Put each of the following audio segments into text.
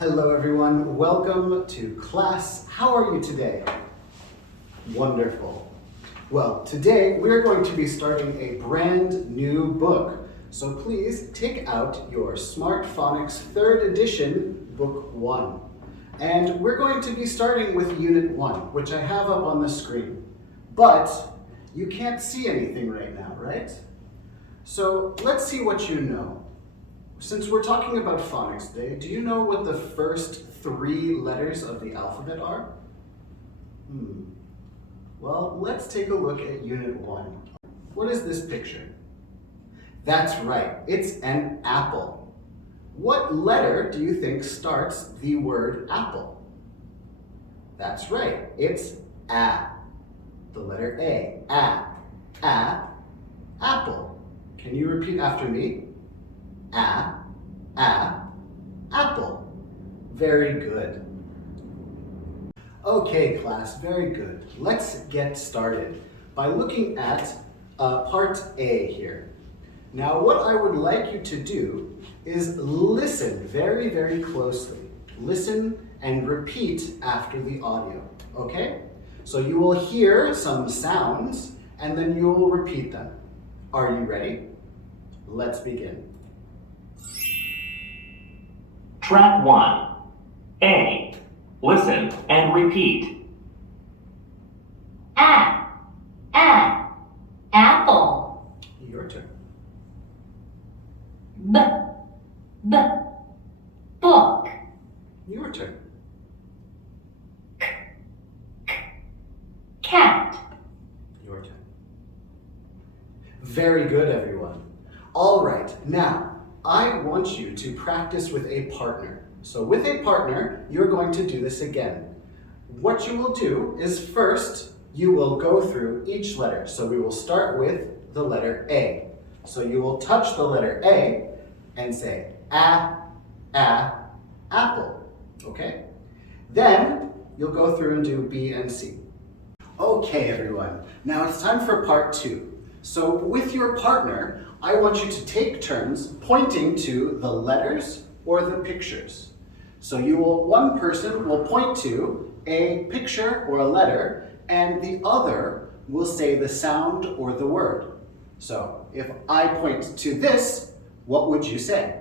Hello everyone, welcome to class. How are you today? Wonderful. Well, today we're going to be starting a brand new book. So please take out your Smart Phonics 3rd edition, book 1. And we're going to be starting with unit 1, which I have up on the screen. But you can't see anything right now, right? So let's see what you know. Since we're talking about phonics today, do you know what the first 3 letters of the alphabet are? Well, let's take a look at Unit 1. What is this picture? That's right, it's an apple. What letter do you think starts the word apple? That's right, it's A. The letter A. Apple. Can you repeat after me? Apple. Very good. Okay, class, very good. Let's get started by looking at part A here. Now, what I would like you to do is listen very, very closely. Listen and repeat after the audio, okay? So you will hear some sounds and then you will repeat them. Are you ready? Let's begin. Track 1. A. Listen and repeat. Apple. Your turn. Book. Your turn. Cat. Your turn. Very good, everyone. All right, now, I want you to practice with a partner. So with a partner, you're going to do this again. What you will do is first, you will go through each letter. So we will start with the letter A. So you will touch the letter A and say, apple, okay? Then you'll go through and do B and C. Okay, everyone, now it's time for part 2. So with your partner, I want you to take turns pointing to the letters or the pictures. So one person will point to a picture or a letter, and the other will say the sound or the word. So if I point to this, what would you say?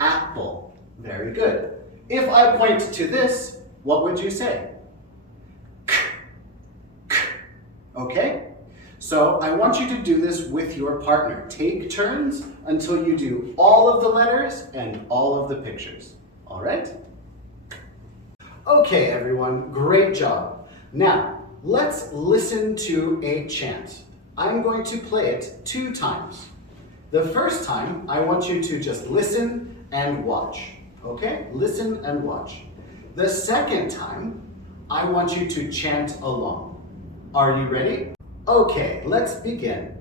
Apple. Very good. If I point to this, what would you say? Okay? So I want you to do this with your partner. Take turns until you do all of the letters and all of the pictures. All right? Okay, everyone, great job. Now, let's listen to a chant. I'm going to play it 2 times. The first time, I want you to just listen and watch. Okay? Listen and watch. The second time, I want you to chant along. Are you ready? Okay, let's begin.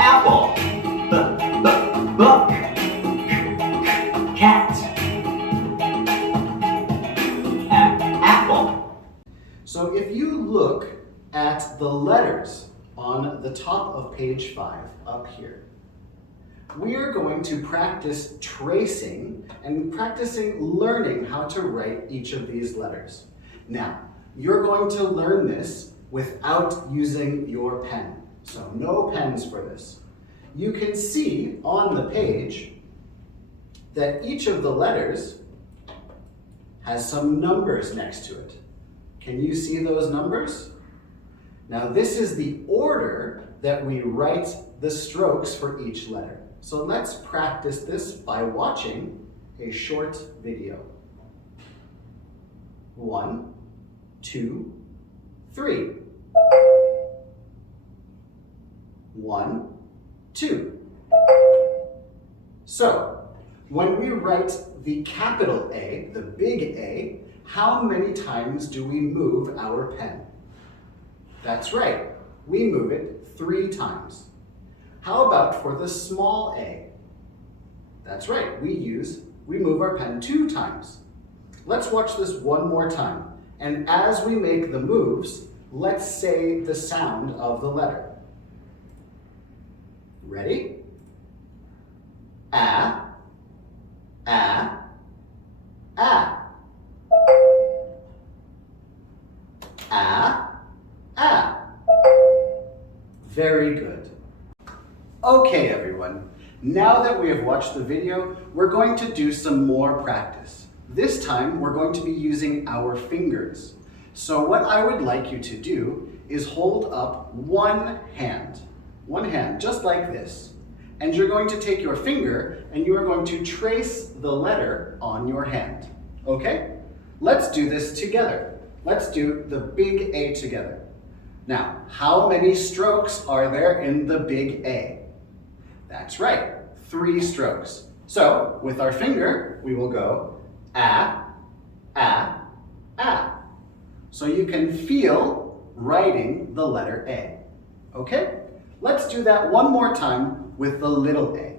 Apple. Book. Cat. Apple. So if you look at the letters on the top of page 5 up here, we are going to practice tracing and practicing learning how to write each of these letters. Now, you're going to learn this without using your pen. So no pens for this. You can see on the page that each of the letters has some numbers next to it. Can you see those numbers? Now this is the order that we write the strokes for each letter. So let's practice this by watching a short video. 1, 2, 3. 1, 2. So, when we write the capital A, the big A, how many times do we move our pen? That's right, we move it 3 times. How about for the small a? That's right, we move our pen 2 times. Let's watch this one more time. And as we make the moves, let's say the sound of the letter. Ready? A, a, a. A, a. Very good. Okay, everyone. Now that we have watched the video, we're going to do some more practice. This time, we're going to be using our fingers. So what I would like you to do is hold up one hand, just like this. And you're going to take your finger and you are going to trace the letter on your hand. Okay? Let's do this together. Let's do the big A together. Now, how many strokes are there in the big A? That's right, 3 strokes. So, with our finger, we will go a, a, a. So you can feel writing the letter A. Okay? Let's do that one more time with the little a.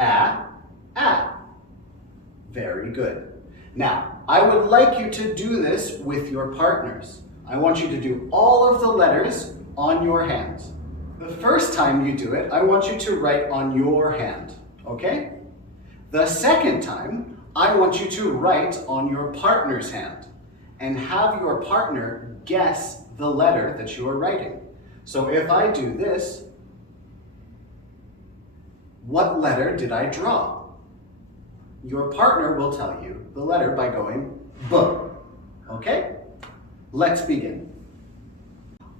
A, a. Very good. Now, I would like you to do this with your partners. I want you to do all of the letters on your hands. The first time you do it, I want you to write on your hand, okay? The second time, I want you to write on your partner's hand and have your partner guess the letter that you are writing. So if I do this, what letter did I draw? Your partner will tell you the letter by going B, okay? Let's begin.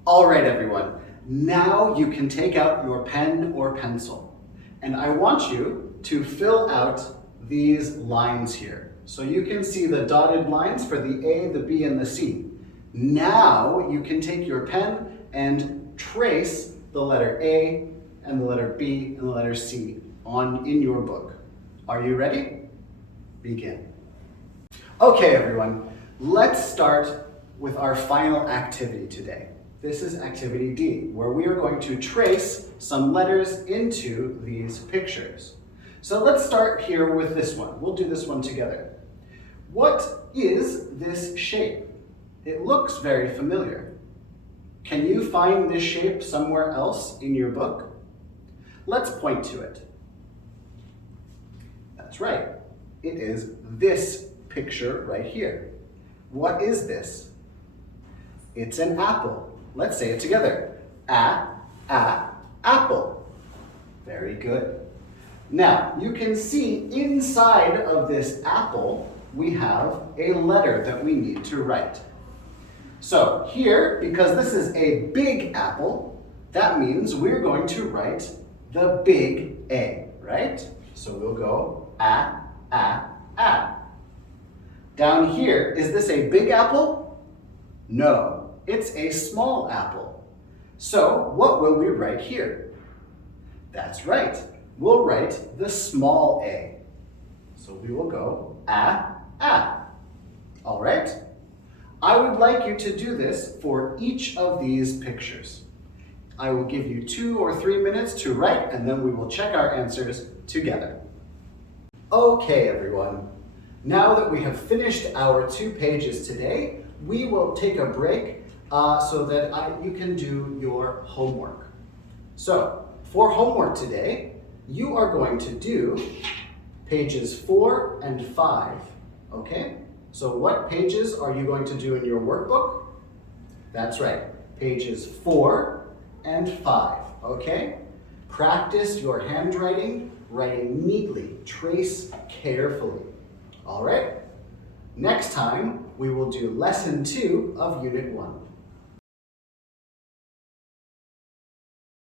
All right, everyone. Now you can take out your pen or pencil. And I want you to fill out these lines here. So you can see the dotted lines for the A, the B, and the C. Now you can take your pen and trace the letter A and the letter B and the letter C in your book. Are you ready? Begin. Okay, everyone. Let's start with our final activity today. This is activity D, where we are going to trace some letters into these pictures. So let's start here with this one. We'll do this one together. What is this shape? It looks very familiar. Can you find this shape somewhere else in your book? Let's point to it. That's right. It is this picture right here. What is this? It's an apple. Let's say it together. Apple. Very good. Now, you can see inside of this apple, we have a letter that we need to write. So here, because this is a big apple, that means we're going to write the big A, right? So we'll go A. Down here, is this a big apple? No, it's a small apple. So what will we write here? That's right, we'll write the small a. So we will go A. All right? I would like you to do this for each of these pictures. I will give you 2 or 3 minutes to write, and then we will check our answers together. Okay, everyone. Now that we have finished our 2 pages today, we will take a break so that you can do your homework. So, for homework today, you are going to do pages 4 and 5, okay? So what pages are you going to do in your workbook? That's right, pages 4 and 5, okay? Practice your handwriting, writing neatly, trace carefully. All right? Next time, we will do lesson 2 of unit 1.